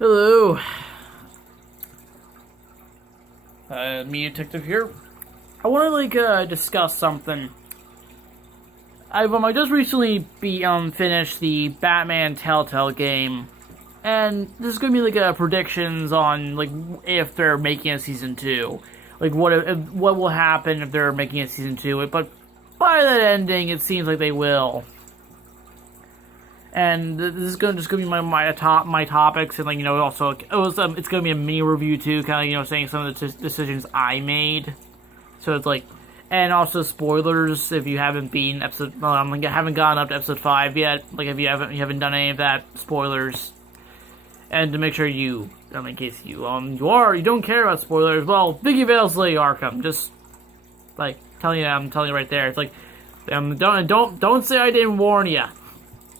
Hello, me detective here. I want to discuss something. I just recently finished the Batman Telltale game, and this is gonna be predictions on if they're making a season two, what will happen if they're making a season two. But by that ending, it seems like they will. And this is just gonna be my topics, and also it's gonna be a mini review too, kind of saying some of the decisions I made. So it's and also spoilers if you haven't been haven't gotten up to episode 5 yet. If you haven't done any of that, spoilers. And to make sure in case you don't care about spoilers, well, Vicky Vale's Lady Arkham, just I'm telling you right there. It's don't say I didn't warn you.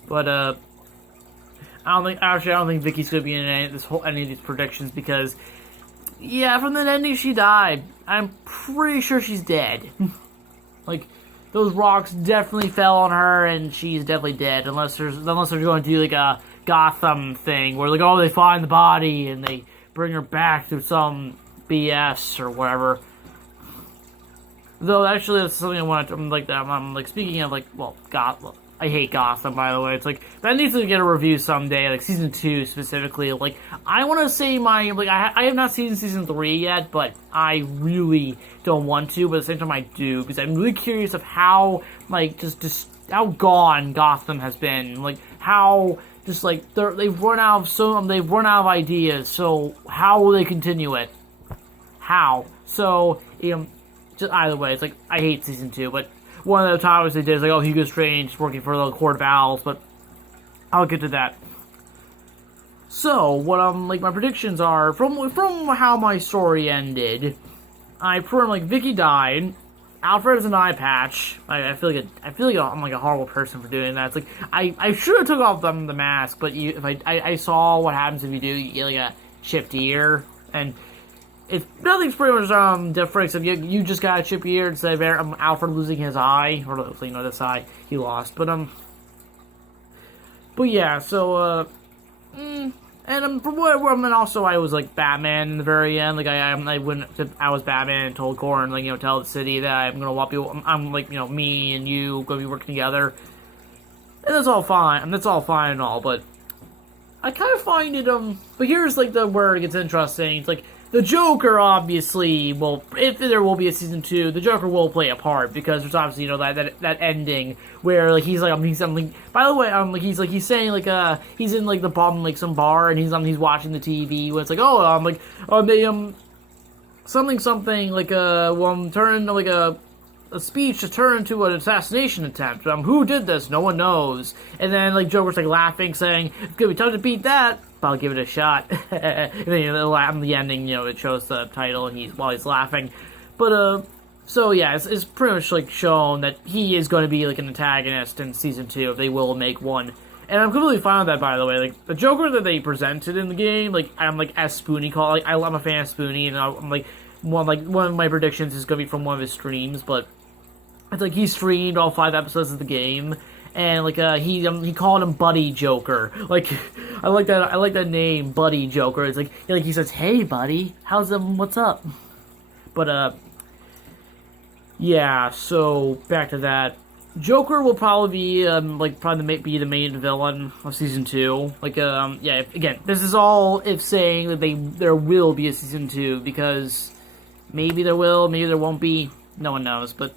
But I don't think Vicky's gonna be in any of these predictions because, yeah, from the ending she died. I'm pretty sure she's dead. Those rocks definitely fell on her, and she's definitely dead. Unless they're going to do a Gotham thing where they find the body and they bring her back through some BS or whatever. Though actually that's something I want to I'm speaking of Gotham. I hate Gotham, by the way. It's that needs to get a review someday, season 2 specifically. I want to say I have not seen season 3 yet, but I really don't want to. But at the same time, I do because I'm really curious of how just how gone Gotham has been. How they've run out of ideas. So how will they continue it? How? So just either way, it's I hate season 2, but. One of the topics they did is Hugo Strange working for the Court of Owls, but I'll get to that. So, what my predictions are from how my story ended. Vicky died. Alfred has an eye patch. I feel like I'm a horrible person for doing that. It's I should have took off the mask, but I saw what happens if you do. You get a chipped ear, and nothing's pretty much different except you just got a chipped ear instead of Alfred losing his eye, or this eye he lost. But yeah. So and also I was Batman in the very end. I was Batman and told Gordon tell the city that I'm gonna walk you. I'm me and you gonna be working together, and that's all fine. And that's all fine and all, but I kind of find it But here's where it gets interesting. It's the Joker, obviously, if there will be a season 2, the Joker will play a part, because there's obviously, that ending, where, he's by the way, he's saying, he's in, the bottom, some bar, and he's watching the TV, when it's turning, a speech to turn into an assassination attempt. Who did this? No one knows. And then, Joker's, laughing, saying, it's gonna be tough to beat that, but I'll give it a shot. And then, the ending, it shows the title, and while he's laughing. But, so, yeah, it's pretty much, shown that he is going to be, an antagonist in Season 2, if they will make one. And I'm completely fine with that, by the way. The Joker that they presented in the game, I'm, as Spoonie called, I'm a fan of Spoonie, and I'm, one of my predictions is going to be from one of his streams, but it's he streamed all 5 episodes of the game, and he called him Buddy Joker. I like that name, Buddy Joker. It's he says, "Hey, buddy, what's up?" But yeah. So back to that, Joker will probably be be the main villain of season 2. Yeah. Again, this is all if saying that there will be a season 2, because maybe there will, maybe there won't be. No one knows, but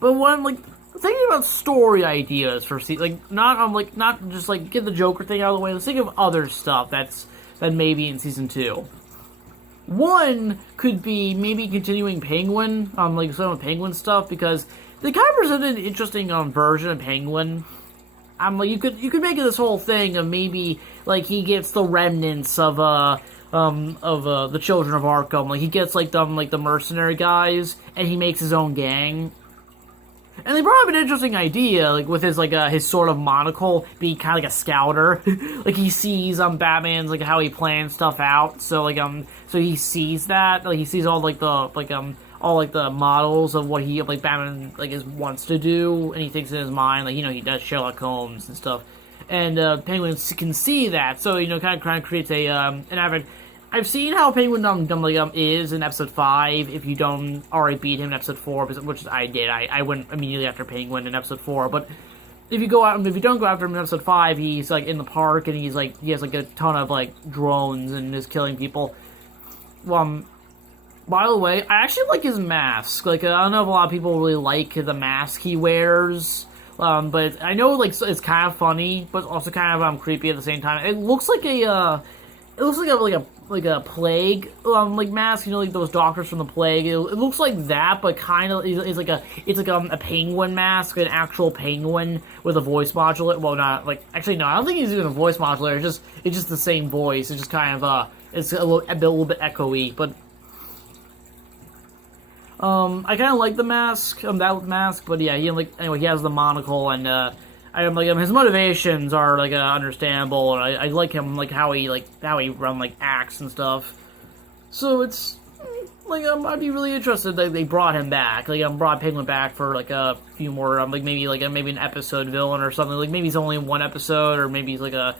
when thinking about story ideas for not just get the Joker thing out of the way. Let's think of other stuff that may be in season 2. One could be maybe continuing Penguin, some of Penguin stuff, because they kind of presented an interesting version of Penguin. You could make it this whole thing of maybe he gets the remnants of the Children of Arkham. He gets the mercenary guys, and he makes his own gang. And they brought up an interesting idea, with his sort of monocle being kind of a scouter. He sees Batman's how he plans stuff out. So so he sees that, he sees all the models of what he Batman wants to do, and he thinks in his mind he does Sherlock Holmes and stuff. and Penguin can see that, so kind of creates a an average. I've seen how Penguin is in episode 5. If you don't already beat him in episode 4, which I did, I went immediately after Penguin in episode 4. But if you don't go after him in episode 5, he's like in the park and he has like a ton of like drones and is killing people. By the way, I actually like his mask. Like, I don't know if a lot of people really like the mask he wears. But I know like it's kind of funny, but also kind of creepy at the same time. It looks like a plague like mask, like those doctors from the plague. It looks like that, but kind of it's like a penguin mask, an actual penguin with a voice modulator. Well, not like actually no, I don't think he's even a voice modulator. It's just the same voice. It's just kind of it's a little bit echoey, but I kind of like the mask, that mask, but yeah, he has the monocle and his motivations are understandable, and I like him how he acts and stuff. So it's I'd be really interested that they brought him back. Brought Penguin back for a few more maybe an episode villain or something. Maybe he's only in one episode, or maybe he's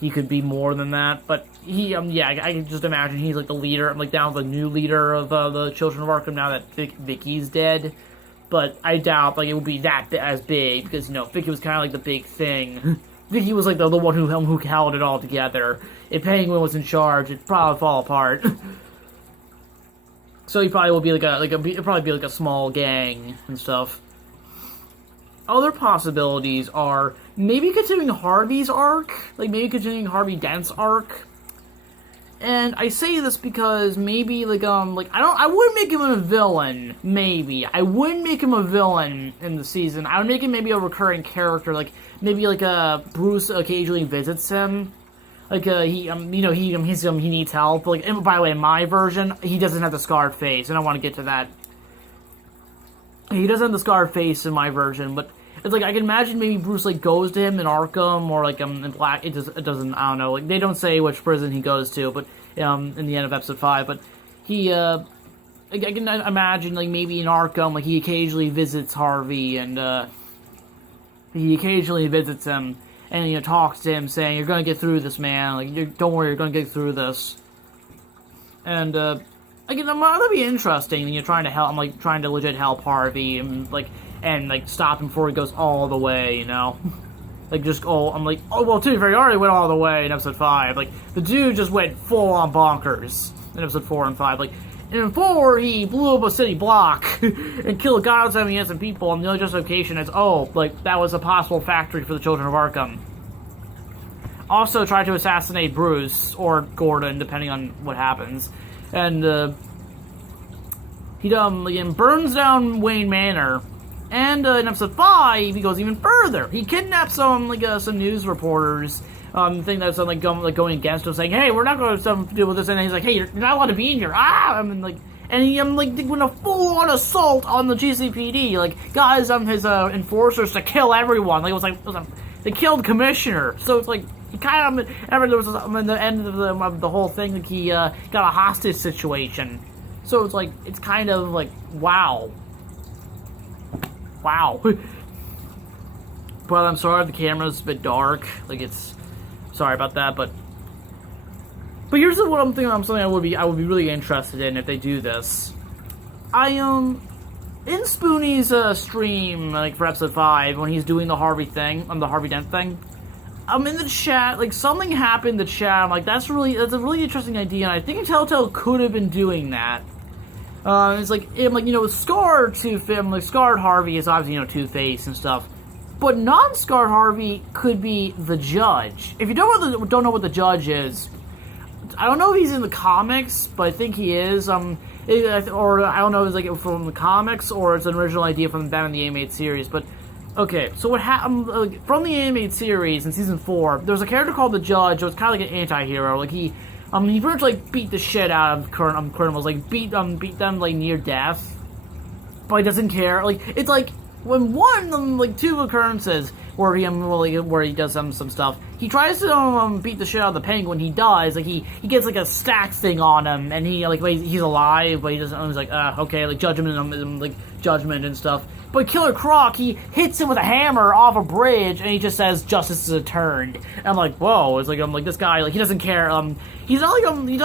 he could be more than that. But he I can just imagine he's the leader. Down with the new leader of the Children of Arkham now that Vicky's dead. But I doubt it would be that as big, because Vicky was kind of the big thing. Vicky was the one who held it all together. If Penguin was in charge, it'd probably fall apart. So he probably will be it'd probably be a small gang and stuff. Other possibilities are maybe continuing Harvey's arc, maybe continuing Harvey Dent's arc. And I say this because maybe, I wouldn't make him a villain, maybe. I wouldn't make him a villain in the season. I would make him maybe a recurring character, maybe Bruce occasionally visits him. He needs help. And by the way, in my version, he doesn't have the scarred face, and I want to get to that. He doesn't have the scarred face in my version, but it's I can imagine maybe Bruce goes to him in Arkham or in Black. It doesn't. I don't know. They don't say which prison he goes to, but in the end of episode 5. But he I can imagine maybe in Arkham he occasionally visits Harvey and he occasionally visits him and talks to him saying, "You're gonna get through this, man. Don't worry, you're gonna get through this." And again, that'd be interesting. Trying to help. I'm trying to legit help Harvey and stop him before he goes all the way, I'm well, to be fair, he already went all the way in episode 5. The dude just went full on bonkers in episode 4 and 5. In 4, he blew up a city block and killed God knows innocent people, and the only justification is, that was a possible factory for the Children of Arkham. Also tried to assassinate Bruce, or Gordon, depending on what happens. And, he burns down Wayne Manor. And in episode 5, he goes even further. He kidnaps some news reporters, think that's going against him, saying, "Hey, we're not going to have something to do with this." And he's like, "Hey, you're not allowed to be in here." And he went a full-on assault on the GCPD. Guys, his enforcers to kill everyone. They killed Commissioner. So it's he kind of there was in the end of the whole thing. He got a hostage situation. So it's it's kind of wow. Wow. Well, I'm sorry if the camera's a bit dark. Sorry about that, but here's what I'm thinking. Something I would be really interested in if they do this. In Spoonie's stream, for episode 5, when he's doing the Harvey thing, the Harvey Dent thing, I'm in the chat, something happened in the chat. I'm that's a really interesting idea, and I think Telltale could have been doing that. It's scarred scarred Harvey is obviously, Two-Face and stuff. But non-scarred Harvey could be the Judge. If you don't know what the Judge is, I don't know if he's in the comics, but I think he is. Or I don't know if it's from the comics or it's an original idea from the Batman the Animated Series. But okay, so what happened from the animated series in season 4? There's a character called the Judge. It was kind of an anti-hero. He pretty much beat the shit out of criminals, beat them near death, but he doesn't care. It's when two occurrences where he does some stuff. he tries to beat the shit out of the Penguin. He does, like he gets like a stack thing on him, and he like he's alive, but he doesn't. He's like, okay, like judgment and stuff. But Killer Croc, he hits him with a hammer off a bridge, and he just says, "Justice is returned." And I'm like, whoa! It's like I'm like this guy, like he doesn't care. He's not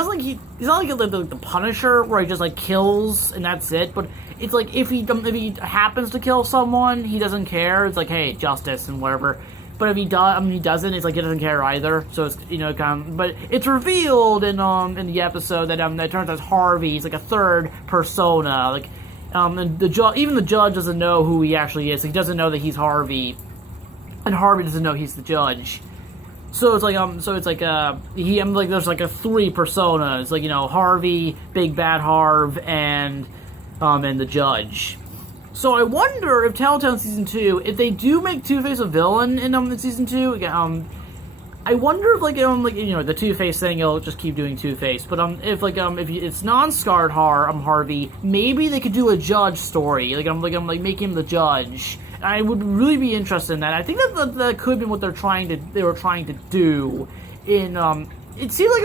like he's not like the Punisher where he just like kills and that's it. But it's like if he happens to kill someone, he doesn't care. It's like, hey, justice and whatever. But if he does, he doesn't. It's like he doesn't care either. So it's but it's revealed in the episode that that turns out Harvey. He's like a third persona, like. And even the judge doesn't know who he actually is. He doesn't know that he's Harvey, and Harvey doesn't know he's the judge. So it's like there's like a three personas, like Harvey, Big Bad Harv, and the judge. So I wonder if Telltale in season 2, if they do make Two-Face a villain in season 2, I wonder if the Two-Face thing, he'll just keep doing Two-Face. But if it's non-scarred Harvey, maybe they could do a judge story. Make him the judge. I would really be interested in that. I think that could be what they were trying to do. It seems like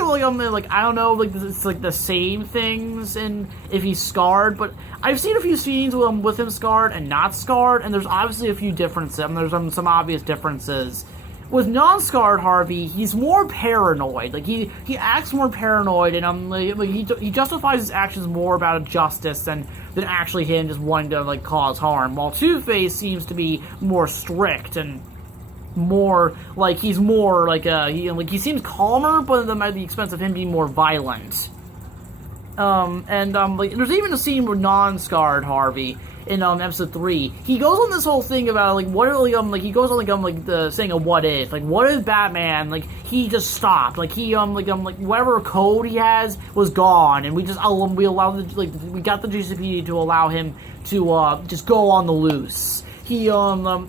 I don't know, it's like the same things, and if he's scarred, but I've seen a few scenes with him scarred and not scarred, and there's obviously a few differences. There's some obvious differences. With non-scarred Harvey, he's more paranoid. Like he acts more paranoid, and he justifies his actions more about justice than actually him just wanting to cause harm. While Two-Face seems to be more strict and more he seems calmer, but at the expense of him being more violent. There's even a scene with non-scarred Harvey. In episode 3, he goes on this whole thing about he goes on the saying a what if Batman he just stopped, whatever code he has was gone, and we allowed we got the GCPD to allow him to just go on the loose. He by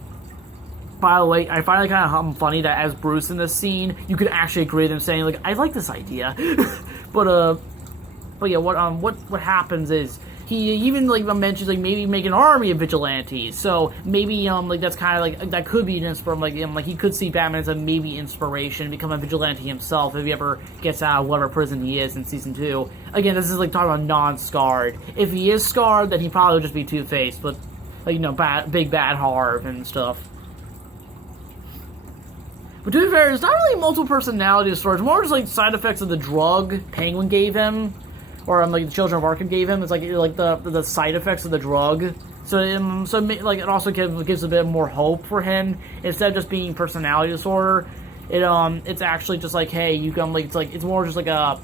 the way, I find it kind of funny that as Bruce in this scene, you could actually agree with him saying I like this idea, but yeah, what happens is. He even mentions maybe make an army of vigilantes. So maybe that's kind of that could be an inspiration. He could see Batman as a maybe inspiration, become a vigilante himself if he ever gets out of whatever prison he is in season 2. Again, this is talking about non-scarred. If he is scarred, then he probably would just be Two-Face, but Big Bad Harv and stuff. But to be fair, it's not really multiple personality disorder. It's more just side effects of the drug Penguin gave him. Or the Children of Arkham gave him. It's the side effects of the drug. So it also gives a bit more hope for him instead of just being personality disorder. It's actually just hey, you can it's more just a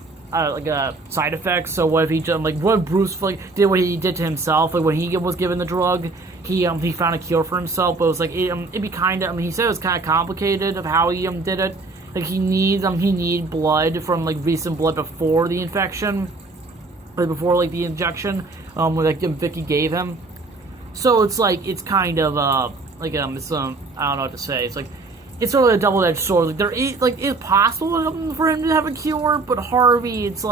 side effect. So what if he just what if Bruce did what he did to himself when he was given the drug? He found a cure for himself, but it was it'd be kind of he said it was kind of complicated of how he did it. He need blood from recent blood before the infection. Before the injection, Vicky gave him. So it's kind of I don't know what to say. It's sort of a double-edged sword. It's possible for him to have a cure, but Harvey, it's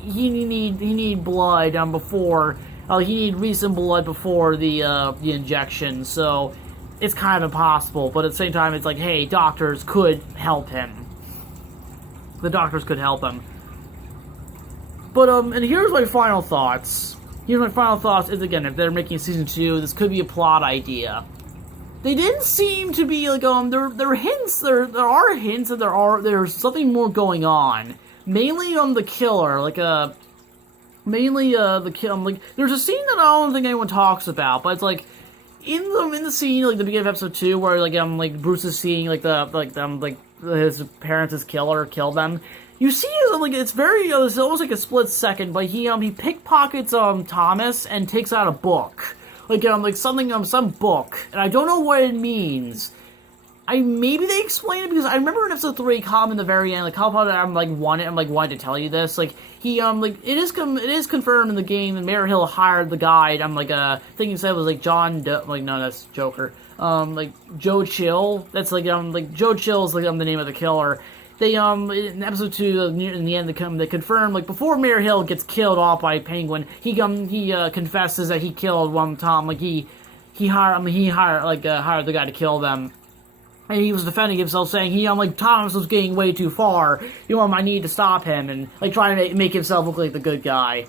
he need blood before he need recent blood before the injection. So it's kind of impossible. But at the same time, it's hey, doctors could help him. The doctors could help him. But, and here's my final thoughts. Is, again, if they're making season 2, this could be a plot idea. They didn't seem to be, there are hints, there are hints that there's something more going on. Mainly on the killer, the kill, there's a scene that I don't think anyone talks about, but it's in the scene, the beginning of episode 2, where, Bruce is seeing, his parents' killer kill them. You see, it's very, it's almost like a split second, but he pickpockets, Thomas and takes out a book. Some book. And I don't know what it means. Maybe they explain it, because I remember in episode 3, Colin in the very end, I'm wanted to tell you this, it is confirmed in the game that Mayor Hill hired the guy, I think he said it was, John no, that's Joker. Joe Chill, that's, Joe Chill is, the name of the killer. They, in episode 2, in the end, they confirm, before Mayor Hill gets killed off by Penguin, he confesses that he killed one Tom, hired the guy to kill them. and he was defending himself, saying like Thomas was getting way too far. I need to stop him, and like trying to make himself look like the good guy.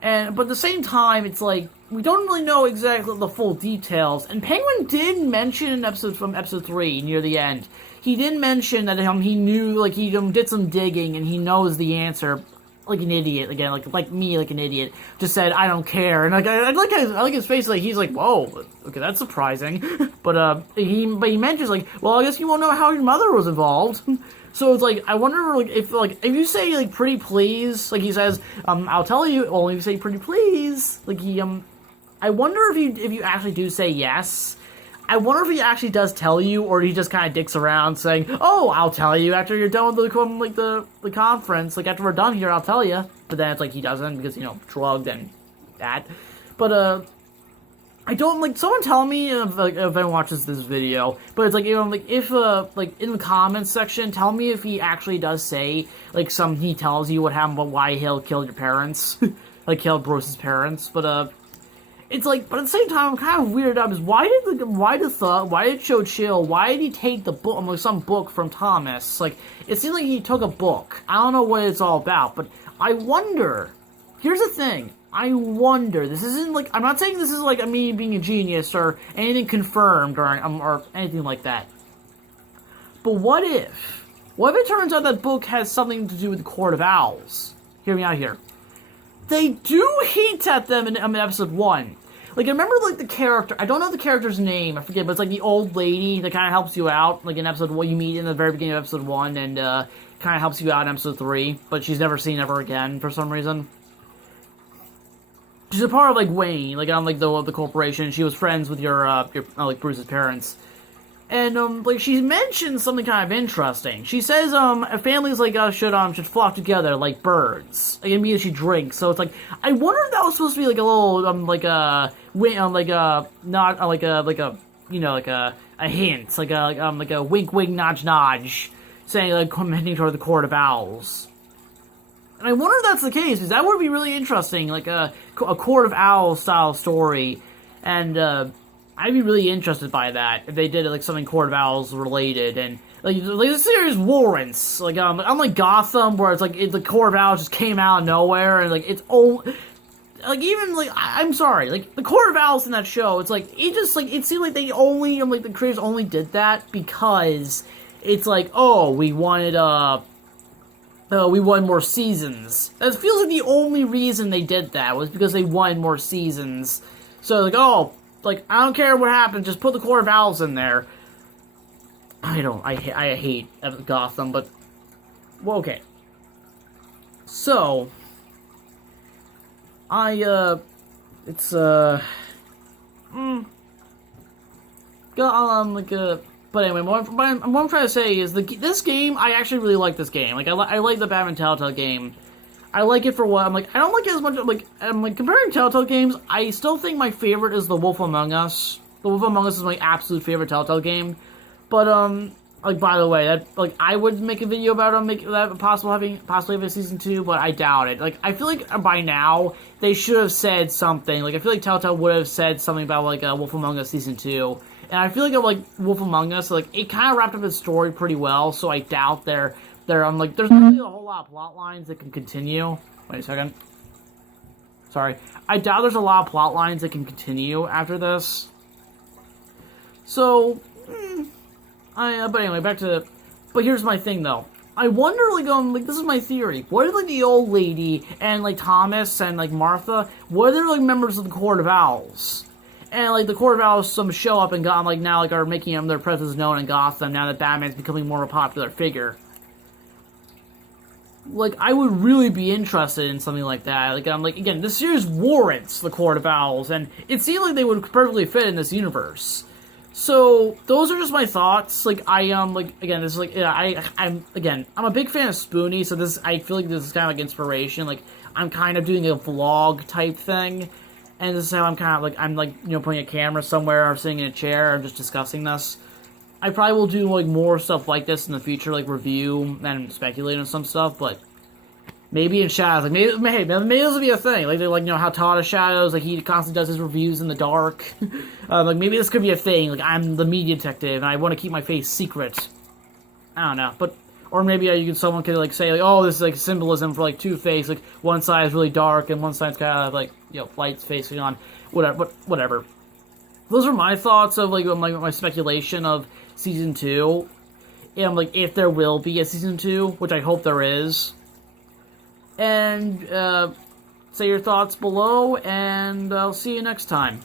But at the same time, it's like we don't really know exactly the full details. And Penguin did mention in episode 3 near the end. He did mention that he knew, like he did some digging and he knows the answer. Like an idiot again, like me, like an idiot. Just said I don't care, and like I like his face. Like he's like, whoa, okay, that's surprising. But he mentions like, well, I guess you won't know how your mother was involved. So it's like I wonder like if you say like pretty please, like he says, I'll tell you. Well, if you say pretty please, like I wonder if you actually do say yes. I wonder if he actually does tell you, or he just kind of dicks around saying, "Oh, I'll tell you after you're done with the conference. Like after we're done here, I'll tell you." But then it's like he doesn't because drugged and that. But I don't like someone tell me if anyone watches this video. But it's like if in the comments section, tell me if he actually does say he tells you what happened, but why he'll kill your parents, like killed Bruce's parents. But it's like, but at the same time, I'm kind of weirded out. Is why did Cho Chill? Why did he take the book, some book from Thomas? Like, it seems like he took a book. I don't know what it's all about, but I wonder. Here's the thing. I wonder. This isn't like I'm not saying this is like me being a genius or anything confirmed or anything like that. But what if it turns out that book has something to do with the Court of Owls? Hear me out here. They do hint at them in episode 1. Like, I remember, the character, I don't know the character's name, I forget, but it's, the old lady that kind of helps you out, in episode 1, you meet in the very beginning of episode 1, and, kind of helps you out in episode 3, but she's never seen ever again, for some reason. She's a part of, Wayne, on, the corporation, she was friends with your Bruce's parents. And, she mentions something kind of interesting. She says, families should flock together like birds. Like, immediately she drinks. So it's like, I wonder if that was supposed to be, a little, a hint. Like a wink, wink, nudge, nudge. Saying, commenting toward the Court of Owls. And I wonder if that's the case, because that would be really interesting. A Court of Owls style story. And, I'd be really interested by that if they did something Court of Owls related, and the series warrants unlike Gotham where it's the Court of Owls just came out of nowhere and it's old. I'm sorry, the Court of Owls in that show, it seemed like they only the creators only did that because it's we wanted more seasons. That feels like the only reason they did that was because they wanted more seasons. So I don't care what happens, just put the Court of Owls in there. I hate Gotham, but, well, okay. So, but anyway, what I'm trying to say is, this game, I actually really like this game. I like the Batman Telltale game. I like it for what, I don't like it as much, comparing Telltale games, I still think my favorite is The Wolf Among Us. The Wolf Among Us is my absolute favorite Telltale game. But, by the way, that, I would make a video about that possibly having a season 2, but I doubt it. I feel like by now, they should have said something. I feel like Telltale would have said something about, Wolf Among Us season 2. And I feel like, Wolf Among Us, it kind of wrapped up its story pretty well, so I doubt there's not really a whole lot of plot lines that can continue. Wait a second. Sorry. I doubt there's a lot of plot lines that can continue after this. So, but anyway, back to, but here's my thing though. I wonder, this is my theory. What if, the old lady and, Thomas and, Martha, what are they, members of the Court of Owls? And, the Court of Owls show up and now, are making them their presence known in Gotham now that Batman's becoming more of a popular figure. I would really be interested in something like that. Again, this series warrants the Court of Owls, and it seemed like they would perfectly fit in this universe. So, those are just my thoughts. Again, this is, I'm a big fan of Spoonie, so I feel like this is kind of, inspiration. I'm kind of doing a vlog type thing, and this is how I'm kind of, putting a camera somewhere, or sitting in a chair, or just discussing this. I probably will do, more stuff like this in the future, review and speculate on some stuff, but maybe in Shadows, like maybe this will be a thing. Like they're like, how Todd is Shadows, like he constantly does his reviews in the dark. Like maybe this could be a thing. Like I'm the media detective and I want to keep my face secret. I don't know, but or maybe someone could like say like, oh, this is like symbolism for like Two-Face. Like one side is really dark and one side's kind of like lights facing on whatever. But whatever. Those are my thoughts of like my speculation of season 2, and like if there will be a season 2, which I hope there is. And say your thoughts below, and I'll see you next time.